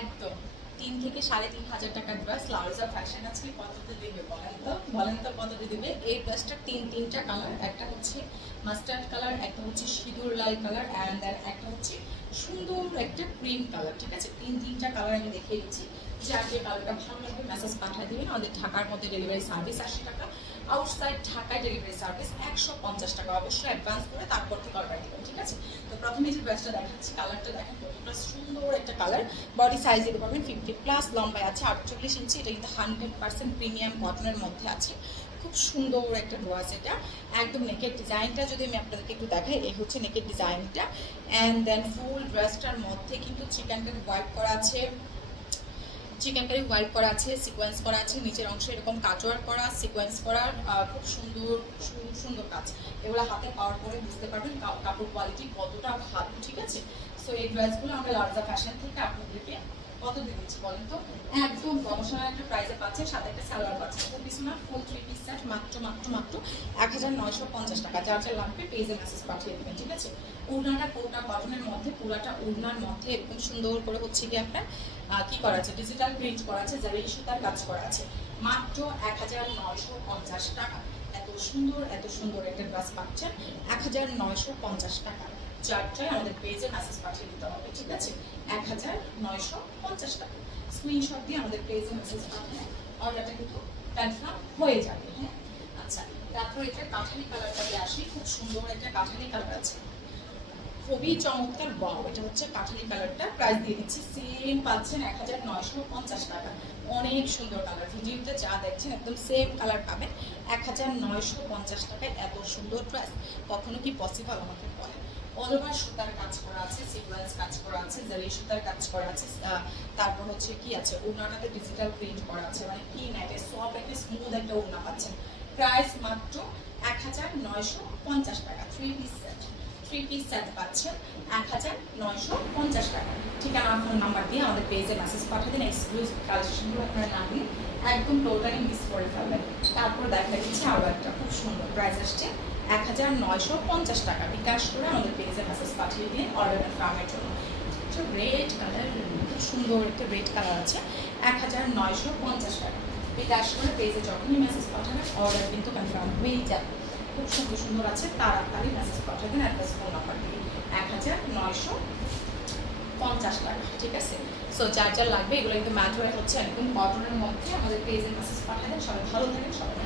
একদম 3 থেকে 3.5 টাকার ড্রেস লাউজা ফ্যাশন আজকে কততে দিবে বলেন তো কততে দিবে। এই ড্রেসটার তিনটা কালার, একটা হচ্ছে মাস্টার্ড কালার, একটা হচ্ছে সিঁদুর লাল কালার অ্যান্ড দেন একটা হচ্ছে সুন্দর একটা ক্রিম কালার। ঠিক আছে, তিনটা কালার আমি দেখিয়ে দিচ্ছি। যার যে কালারটা ভালো লাগবে মেসেজ পাঠিয়ে দেবেন। আমাদের ঢাকার মধ্যে ডেলিভারি সার্ভিস 80 টাকা, আউটসাইড ঢাকায় ডেলিভারি সার্ভিস 150 টাকা। অবশ্যই অ্যাডভান্স করে তারপর থেকে অর্ডার দেবেন। ঠিক আছে, তো প্রথমে যে ড্রেসটা দেখাচ্ছি কালারটা দেখেন কতটা সুন্দর একটা কালার। বডি সাইজ দিতে পারবেন 50+ লম্বায় আছে 48 ইঞ্চি। এটা কিন্তু 100% প্রিমিয়াম কটনের মধ্যে আছে। খুব সুন্দর একটা ড্রেস, এটা একদম নেকের ডিজাইনটা যদি আমি আপনাদেরকে একটু দেখাই, এই হচ্ছে নেকের ডিজাইনটা অ্যান্ড দেন ফুল ড্রেসটার মধ্যে কিন্তু চিকেন কারি ওয়াইট করা আছে, সিকোয়েন্স করা আছে, নিচের অংশে এরকম কাটওয়ার্ক করা, সিকোয়েন্স করা, খুব সুন্দর কাজ। এগুলো হাতে পাওয়ার পরে বুঝতে পারবেন কাপড় কোয়ালিটি কতটা ভালো। ঠিক আছে, সো এই ড্রেসগুলো আমরা লার্জা ফ্যাশন থেকে আপনাদেরকে কত দিচ্ছি বলেন তো? একদম প্রমোশনাল একটা প্রাইসে পাচ্ছে, সাথে একটা সালোয়ার পাচ্ছে। খুব কিছু না, ফুল 3 পিস সেট মাত্র 1950 টাকা। যার যা লাগবে পেজে মেসেজ পাঠিয়ে দেবেন। ঠিক আছে, ওড়নাটা কোটা কটনের মধ্যে, পুরাটা ওড়নার মধ্যে এরকম সুন্দর করে হচ্ছে কি আপনার কি করা আছে, ডিজিটাল প্রিন্ট করা আছে, যারা সুতার কাজ করা আছে। মাত্র 1950 টাকা। এত সুন্দর একটা ড্রেস পাচ্ছেন 1950 টাকা। চারটায় আমাদের পেজে মেসেজ পাঠিয়ে দিতে হবে। ঠিক আছে, 1950 টাকা। স্ক্রিনশট দিয়ে আমাদের পেজে মেসেজ পাঠিয়ে অর্ডারটা কিন্তু কনফার্ম হয়ে যাবে। হ্যাঁ, আচ্ছা, তারপর এটা কাঠালি কালারটাতে আসি। খুব সুন্দর একটা কাঠালি কালার আছে, খুবই চমৎকার। ওয়াও, এটা হচ্ছে কাঠালি কালারটা। প্রাইস দিয়ে দিচ্ছি সেম পাচ্ছেন 1950 টাকা। অনেক সুন্দর কালার, ভিডিওতে যা দেখছেন একদম সেম কালার পাবেন 1950 টাকায়। এত সুন্দর ড্রেস কখনো কি পসিবল আমাকে বলেন? অল ওভার সুতার কাজ করা আছে, সিকোয়েন্স কাজ করা আছে, জারি সুতার কাজ করা আছে, তারপর হচ্ছে কি আছে ওড়নাটাতে ডিজিটাল প্রিন্ট করা আছে। মানে কি না, এটা সফট একটা স্মুথ একটা ওড়না পাচ্ছেন। প্রাইস মাত্র 1950 টাকা। 3 পিস সেট পাচ্ছেন 1950 টাকা। ঠিকানা ফোন নাম্বার দিয়ে আমাদের পেজে মেসেজ পাঠিয়ে দিন। এক্সক্লুসিভ কালেকশনগুলো আপনারা না দিয়ে একদম টোটালি মিস করে ফেলবেন। তারপর দেখা দিচ্ছে আরও একটা খুব সুন্দর প্রাইস আসছে 1950 টাকা। বিকাশ করে আমাদের পেজে মেসেজ পাঠিয়ে দিন অর্ডার কনফার্মের জন্য। রেড কালার, খুব সুন্দর একটা রেড কালার আছে 1950 টাকা। বিকাশ করে পেজে যখনই মেসেজ পাঠাবেন অর্ডার কিন্তু কনফার্ম হয়েই যাবে। খুব সুন্দর আছে, তাড়াতাড়ি মেসেজ পাঠাবেন অ্যাড্রেস ফোন নাম্বার দিয়ে 1950 টাকা। ঠিক আছে, সো যার লাগবে এগুলো কিন্তু ম্যাচ হয়ে হচ্ছে একদম কটনের মধ্যে। আমাদের পেজে মেসেজ পাঠাবেন। সবাই ভালো থাকেন, সবাই